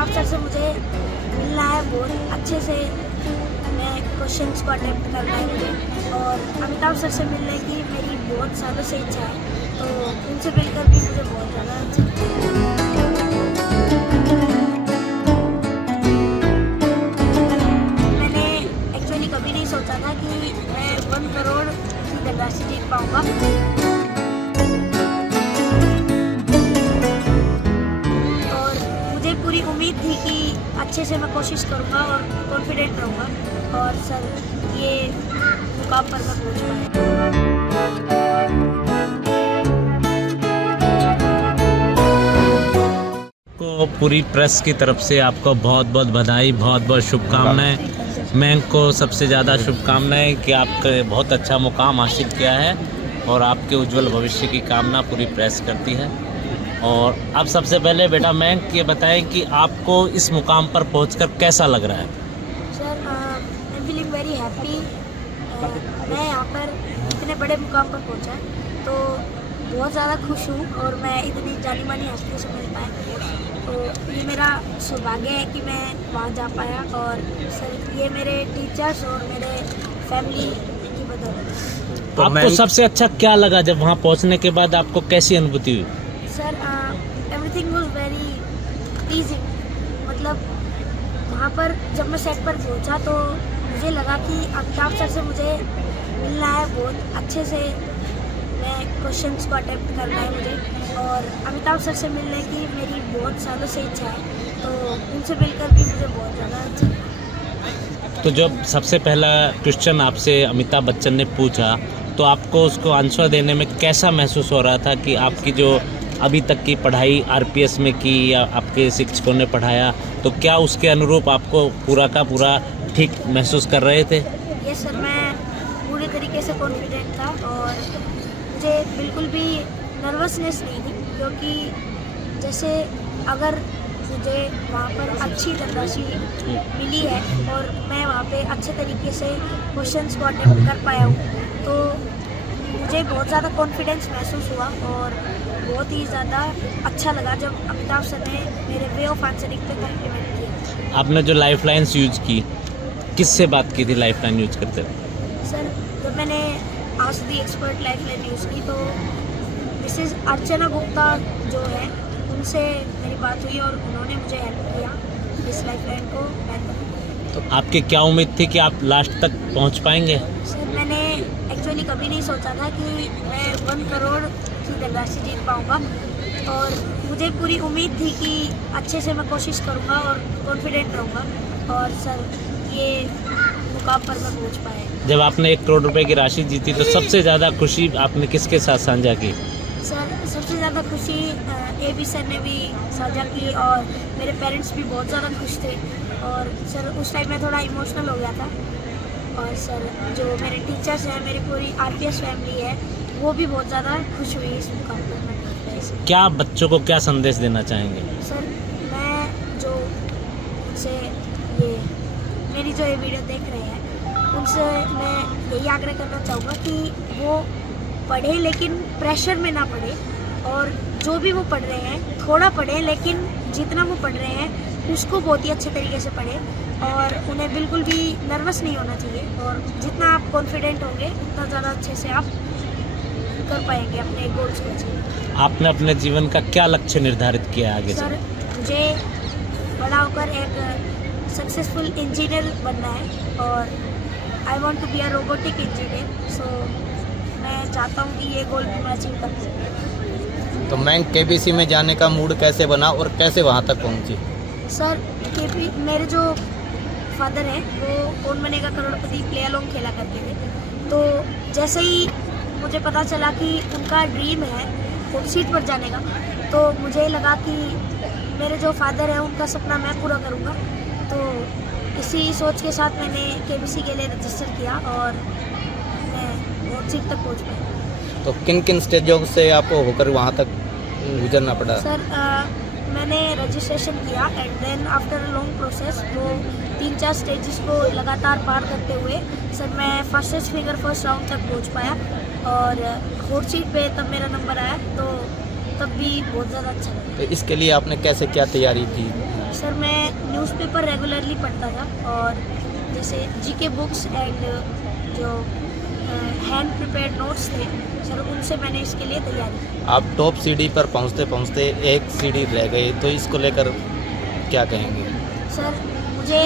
Amitabh sir से मुझे मिलना है, बहुत अच्छे से मैं क्वेश्चंस को अटेम्प्ट करना है मुझे, और अमिताभ सर से मिलने की मेरी बहुत सालों से इच्छा है, तो उनसे मिलकर भी मुझे बहुत ज़्यादा अच्छा लगता है। मैंने एक्चुअली कभी नहीं सोचा था कि मैं 1 करोड़ की धनराशि जीत पाऊँगा। और मुझे पूरी उम्मीद थी कि अच्छे से मैं कोशिश करूँगा और कॉन्फिडेंट रहूँगा, और सर ये मुकाम पर मैं पहुँच पाया। को पूरी प्रेस की तरफ से आपको बहुत बहुत बधाई, बहुत बहुत शुभकामनाएं। मैं को सबसे ज़्यादा शुभकामनाएं कि आपने बहुत अच्छा मुकाम हासिल किया है और आपके उज्जवल भविष्य की कामना पूरी प्रेस करती है। और अब सबसे पहले बेटा मैं ये बताएं कि आपको इस मुकाम पर पहुंचकर कैसा लग रहा है? Sir I am feeling very happy. मैं यहाँ पर इतने बड़े मुकाम पर पहुँचा तो बहुत ज़्यादा खुश हूँ, और मैं इतनी जानी मानी हस्तियों से मिल पाया, तो ये मेरा सौभाग्य है कि मैं वहाँ जा पाया। और सर ये मेरे टीचर्स और मेरे फैमिली की बदौलत है। तो आपको सबसे अच्छा क्या लगा जब वहाँ पहुँचने के बाद? आपको कैसी अनुभूति हुई? Sir everything was very pleasing. मतलब वहाँ पर जब मैं सेट पर पहुँचा तो मुझे लगा कि अमिताभ सर से मुझे मिलना है, बहुत अच्छे से मैं क्वेश्चंस को अटेम्प्ट करना है मुझे, और अमिताभ सर से मिलने की मेरी बहुत सालों से इच्छा है, तो उनसे मिलकर भी मुझे बहुत ज़्यादा अच्छा लगा। तो जब सबसे पहला क्वेश्चन आपसे अमिताभ बच्चन ने पूछा तो आपको उसको आंसर देने में कैसा महसूस हो रहा था कि आपकी जो अभी तक की पढ़ाई आरपीएस में की या आपके शिक्षकों ने पढ़ाया, तो क्या उसके अनुरूप आपको पूरा का पूरा ठीक महसूस कर रहे थे? ये सर मैं पूरे तरीके से कॉन्फिडेंट था, और मुझे बिल्कुल भी नर्वसनेस नहीं थी, क्योंकि जैसे अगर मुझे वहाँ पर अच्छी धनराशि मिली है और मैं वहाँ पे अच्छे तरीके से क्वेश्चंस को अटेम्प्ट कर पाया हूँ, तो मुझे बहुत ज़्यादा कॉन्फिडेंस महसूस हुआ, और बहुत ही ज़्यादा अच्छा लगा जब अमिताभ सर ने मेरे वे ऑफ आंसरिंग पे कॉम्प्लीमेंट किया। आपने जो लाइफ लाइन्स यूज की, किससे बात की थी लाइफ लाइन यूज करते हुए? सर जब मैंने आज दी एक्सपर्ट लाइफ लाइन यूज़ की तो मिसेज अर्चना गुप्ता जो है उनसे मेरी बात हुई, और उन्होंने मुझे हेल्प किया इस लाइफ लाइन को बेहतर। तो आपकी क्या उम्मीद थी कि आप लास्ट तक पहुंच पाएंगे? सर मैंने एक्चुअली कभी नहीं सोचा था कि मैं 1 करोड़ की धनराशि जीत पाऊँगा, और मुझे पूरी उम्मीद थी कि अच्छे से मैं कोशिश करूँगा और कॉन्फिडेंट रहूँगा, और सर ये मुकाम पर मैं पहुँच पाया। जब आपने 1 करोड़ रुपए की राशि जीती तो सबसे ज़्यादा खुशी आपने किसके साथ साझा की? सर सबसे ज़्यादा खुशी AB सर ने भी साझा की, और मेरे पेरेंट्स भी बहुत ज़्यादा खुश थे, और सर उस टाइम मैं थोड़ा इमोशनल हो गया था। और सर जो मेरे टीचर्स हैं, मेरी पूरी आरपीएस फैमिली है, वो भी बहुत ज़्यादा खुश हुई इस मुकाम पर मैं। क्या बच्चों को क्या संदेश देना चाहेंगे? सर मैं जो उनसे ये मेरी जो ये वीडियो देख रहे हैं उनसे मैं यही आग्रह करना चाहूँगा कि वो पढ़े लेकिन प्रेशर में ना पढ़े, और जो भी वो पढ़ रहे हैं थोड़ा पढ़े, लेकिन जितना वो पढ़ रहे हैं उसको बहुत ही अच्छे तरीके से पढ़े, और उन्हें बिल्कुल भी नर्वस नहीं होना चाहिए, और जितना आप कॉन्फिडेंट होंगे उतना ज़्यादा अच्छे से आप कर पाएंगे अपने गोल्स को अचीव। आपने अपने जीवन का क्या लक्ष्य निर्धारित किया आगे सर मुझे बड़ा होकर एक सक्सेसफुल इंजीनियर बनना है, और I want to be a robotic engineer, so मैं चाहता हूँ कि ये गोल भी मैं अचीव कर सकूँ। तो मैं केबीसी में जाने का मूड कैसे बना और कैसे वहाँ तक पहुँची? सर मेरे जो फादर हैं वो कौन बनेगा करोड़पति प्ले अलोंग खेला करते थे, तो जैसे ही मुझे पता चला कि उनका ड्रीम है हॉट सीट पर जाने का, तो मुझे लगा कि मेरे जो फादर हैं उनका सपना मैं पूरा करूँगा, तो इसी सोच के साथ मैंने केबीसी के लिए रजिस्टर किया, और मैं हॉट सीट तक पहुँच पाई। तो किन किन स्टेजों से आपको होकर वहाँ तक गुजरना पड़ा? सर मैंने रजिस्ट्रेशन किया, and then after a long process वो 3-4 स्टेजेस को लगातार पार करते हुए सर मैं फर्स्ट राउंड तक पहुंच पाया, और हॉट सीट पे तब मेरा नंबर आया, तो तब भी बहुत ज़्यादा अच्छा लगा। तो इसके लिए आपने कैसे क्या तैयारी की? सर मैं न्यूज़पेपर रेगुलरली पढ़ता था और जैसे जीके बुक्स एंड जो हैंड प्रिपेयर्ड नोट्स थे सर उनसे मैंने इसके लिए तैयारी की। आप टॉप सीढ़ी पर पहुंचते पहुंचते एक सीढ़ी रह गई, तो इसको लेकर क्या कहेंगे? सर मुझे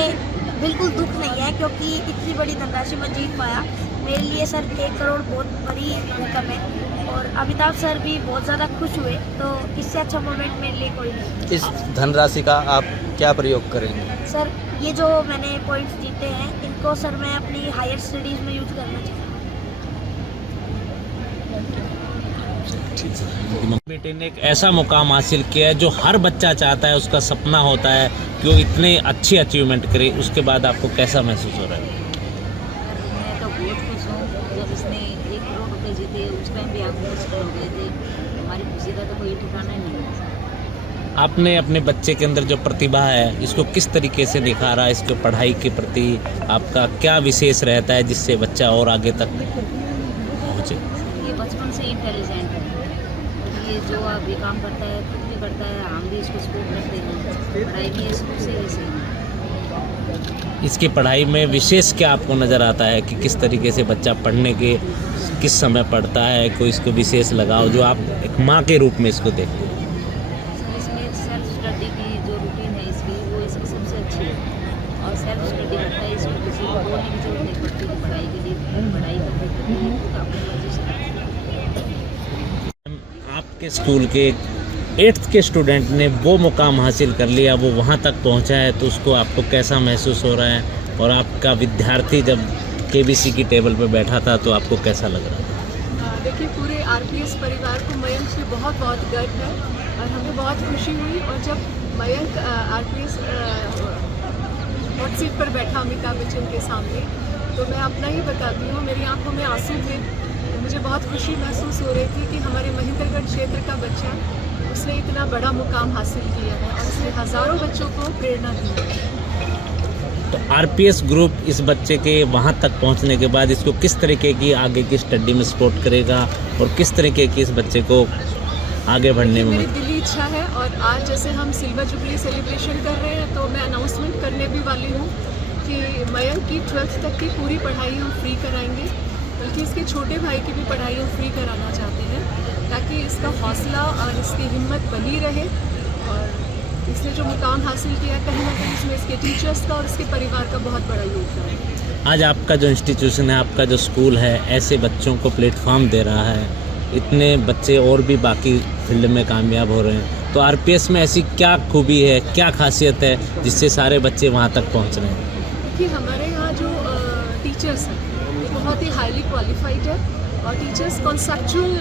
बिल्कुल दुख नहीं है क्योंकि इतनी बड़ी धनराशि मैं जीत पाया। मेरे लिए सर 1 करोड़ बहुत बड़ी रकम है और अमिताभ सर भी बहुत ज़्यादा खुश हुए, तो इससे अच्छा मोमेंट मेरे लिए कोई नहीं। इस धनराशि का आप क्या प्रयोग करेंगे? सर ये जो मैंने पॉइंट्स जीते हैं इनको सर मैं अपनी हायर स्टडीज़ में यूज करना चाहता हूँ। बेटे ने एक ऐसा मुकाम हासिल किया है जो हर बच्चा चाहता है, उसका सपना होता है कि वो इतने अच्छी अचीवमेंट करे। उसके बाद आपको कैसा महसूस हो रहा है? मैं तो बहुत खुश हूँ। जब इसने 1 करोड़ रुपए जीते उस टाइम भी आप खुश हो गए थे। हमारी खुशी का तो कोई ठिकाना ही नहीं है। आपने अपने बच्चे के अंदर जो प्रतिभा है इसको किस तरीके से दिखा रहा है? इसको पढ़ाई के प्रति आपका क्या विशेष रहता है जिससे बच्चा और आगे तक पहुँचे? ये बचपन से इंटेलिजेंट है। ये जो अभी काम करता है खुद भी करता है, हम भी इसको सपोर्ट करते हैं। पढ़ाई भी इसको से ही सही है। इसकी पढ़ाई में विशेष क्या आपको नज़र आता है कि किस तरीके से बच्चा पढ़ने के किस समय पढ़ता है? कोई इसको विशेष लगाओ जो आप एक माँ के रूप में इसको देखते हैं। सर इसमें सेल्फ स्टडी की जो रूटीन है इसकी वो इसकी सबसे अच्छी है और सेल्फ स्टडी करता है। इसमें किसी को बोलने की जरूरत नहीं पड़ती कि पढ़ाई के लिए पढ़ाई करते हैं खुद अपनी मर्जी से करते हैं। आपके स्कूल के 8th के स्टूडेंट ने वो मुकाम हासिल कर लिया, वो वहाँ तक पहुँचा है, तो उसको आपको कैसा महसूस हो रहा है? और आपका विद्यार्थी जब केबीसी की टेबल पर बैठा था तो आपको कैसा लग रहा था? देखिए पूरे आरपीएस परिवार को मयंक से बहुत बहुत गर्व है और हमें बहुत खुशी हुई। और जब मयंक आरपीएस हॉट सीट पर बैठा अमिताभ बच्चन के सामने, तो मैं अपना ही बताती हूँ, मेरी आंखों में आंसू थे। मुझे बहुत खुशी महसूस हो रही थी कि हमारे महेंद्रगढ़ क्षेत्र का बच्चा उसने इतना बड़ा मुकाम हासिल किया है और उसने हज़ारों बच्चों को प्रेरणा दी है। तो आरपीएस ग्रुप इस बच्चे के वहाँ तक पहुँचने के बाद इसको किस तरीके की आगे की स्टडी में सपोर्ट करेगा और किस तरीके की इस बच्चे को आगे बढ़ने में मेरी दिली इच्छा है। और आज जैसे हम सिल्वर जुबली सेलिब्रेशन कर रहे हैं तो मैं अनाउंसमेंट करने भी वाली हूँ कि मयंक की 12th तक की पूरी पढ़ाई हम फ्री कराएंगे, बल्कि इसके छोटे भाई की भी पढ़ाई हम फ्री कराना चाहते हैं ताकि इसका हौसला और इसकी हिम्मत बनी रहे। और इसने जो मुकाम हासिल किया कहीं ना कहीं इसमें इसके टीचर्स का और इसके परिवार का बहुत बड़ा योगदान है। आज आपका जो इंस्टीट्यूशन है, आपका जो स्कूल है, ऐसे बच्चों को प्लेटफॉर्म दे रहा है। इतने बच्चे और भी बाकी फील्ड में कामयाब हो रहे हैं, तो आरपीएस में ऐसी क्या खूबी है, क्या खासियत है जिससे सारे बच्चे वहाँ तक पहुँच रहे हैं? देखिए हमारे यहाँ जो टीचर्स हैं वो बहुत ही हाईली क्वालिफाइड है और टीचर्स कॉन्सेप्चुअल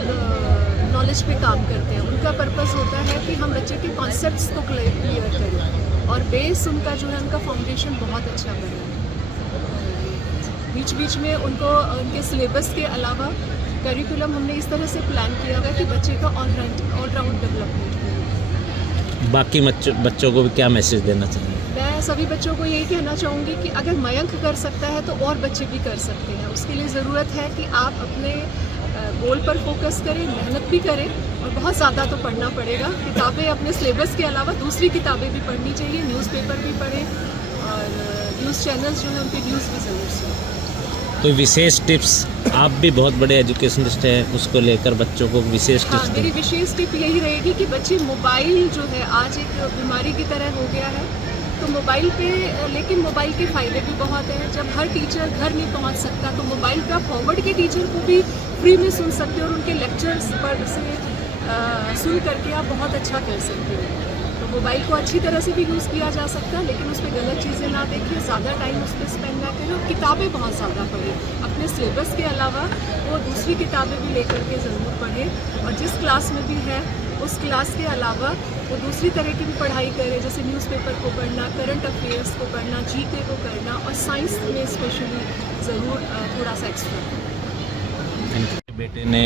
नॉलेज पे काम करते हैं। उनका पर्पस होता है कि हम बच्चे के कॉन्सेप्ट्स को क्लियर करें और बेस उनका जो है उनका फाउंडेशन बहुत अच्छा बने। बीच बीच में उनको उनके सिलेबस के अलावा करिकुलम हमने इस तरह से प्लान किया हुआ है कि बच्चे का ऑलराउंड डेवलपमेंट हो। बाकी बच्चों को भी क्या मैसेज देना चाहिए? मैं सभी बच्चों को यही कहना चाहूँगी कि अगर मयंक कर सकता है तो और बच्चे भी कर सकते हैं। उसके लिए ज़रूरत है कि आप अपने गोल पर फोकस करें, मेहनत भी करें और बहुत ज़्यादा तो पढ़ना पड़ेगा। किताबें अपने सिलेबस के अलावा दूसरी किताबें भी पढ़नी चाहिए, न्यूज़पेपर भी पढ़ें और न्यूज़ चैनल्स जो हैं उनके न्यूज़ भी ज़रूर सुनें। कोई विशेष टिप्स? आप भी बहुत बड़े एजुकेशनिस्ट हैं, उसको लेकर बच्चों को विशेष टिप्स मेरी विशेष टिप यही रहेगी कि बच्चे मोबाइल जो है आज एक बीमारी की तरह हो गया है, तो मोबाइल पे, लेकिन मोबाइल के फ़ायदे भी बहुत हैं। जब हर टीचर घर नहीं पहुंच सकता तो मोबाइल पे आप फॉरवर्ड के टीचर को भी फ्री में सुन सकते हो और उनके लेक्चर्स पर से सुन करके आप बहुत अच्छा कर सकते हो। तो मोबाइल को अच्छी तरह से भी यूज़ किया जा सकता है, लेकिन उस पर गलत चीज़ें ना देखिए, ज़्यादा टाइम उस पर स्पेंड ना करें और किताबें बहुत ज़्यादा पढ़ें। अपने सिलेबस के अलावा वो दूसरी किताबें भी लेकर के ज़रूर पढ़ें और जिस क्लास में भी है उस क्लास के अलावा वो दूसरी तरह की भी पढ़ाई करें, जैसे न्यूज़पेपर को पढ़ना, करंट अफेयर्स को पढ़ना, जीके को करना और साइंस में स्पेशली ज़रूर थोड़ा सा एक्स्ट्रा। बेटे ने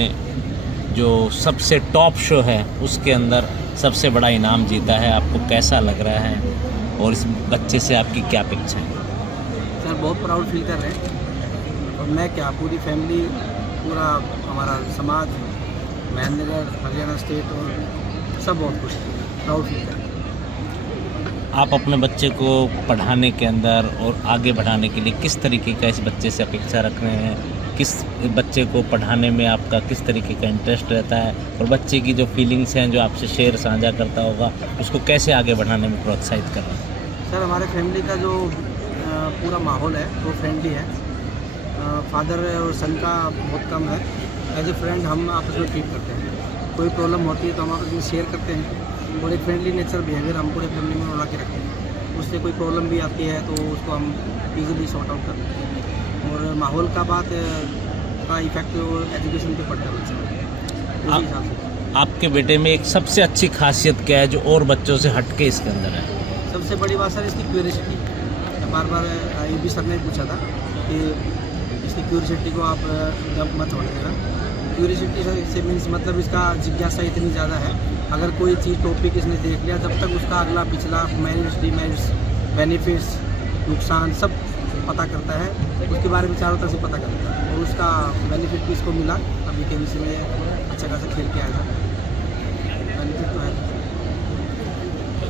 जो सबसे टॉप शो है उसके अंदर सबसे बड़ा इनाम जीता है, आपको कैसा लग रहा है और इस बच्चे से आपकी क्या अपेक्षा है? सर बहुत प्राउड फील कर रहे हैं और मैं क्या, पूरी फैमिली, पूरा हमारा समाज, महेंद्रगढ़, हरियाणा स्टेट और सब बहुत खुश हैं, प्राउड फील कर रहे हैं। आप अपने बच्चे को पढ़ाने के अंदर और आगे बढ़ाने के लिए किस तरीके का इस बच्चे से अपेक्षा रख रहे हैं? किस बच्चे को पढ़ाने में आपका किस तरीके का इंटरेस्ट रहता है, और बच्चे की जो फीलिंग्स हैं जो आपसे शेयर साझा करता होगा, उसको कैसे आगे बढ़ाने में प्रोत्साहित कर रहे हैं? सर हमारे फैमिली का जो पूरा माहौल है वो फ्रेंडली है। फादर और सन का बहुत कम है। एज ए फ्रेंड हम आपस में ट्रीट करते हैं। कोई प्रॉब्लम होती है तो हम आपस में शेयर करते हैं, और एक फ्रेंडली नेचर बिहेवियर हम पूरे फैमिली में बना के रखते हैं। उससे कोई प्रॉब्लम भी आती है तो उसको हम ईजिली सॉर्ट आउट करते हैं। और माहौल का बात का इफेक्ट एजुकेशन पे पड़ता है बच्चे में, उसी हिसाब से। आपके बेटे में एक सबसे अच्छी खासियत क्या है जो और बच्चों से हटके इसके अंदर है? सबसे बड़ी बात सर इसकी क्यूरियोसिटी। बार बार ये भी सर ने पूछा था कि इसकी क्यूरियोसिटी को आप जब मत छोड़िएगा। क्यूरियोसिटी से मीन्स मतलब इसका जिज्ञासा इतनी ज़्यादा है, अगर कोई चीज़ टॉपिक इसने देख लिया जब तक उसका अगला पिछला मेरिट्स डिमेरिट्स बेनिफिट्स नुकसान सब पता करता है, उसके बारे में चारों तरफ से पता करता है, और उसका बेनिफिट भी इसको मिला। अभी के विषय में अच्छा खासा खेल के आएगा, बेनिफिट तो है।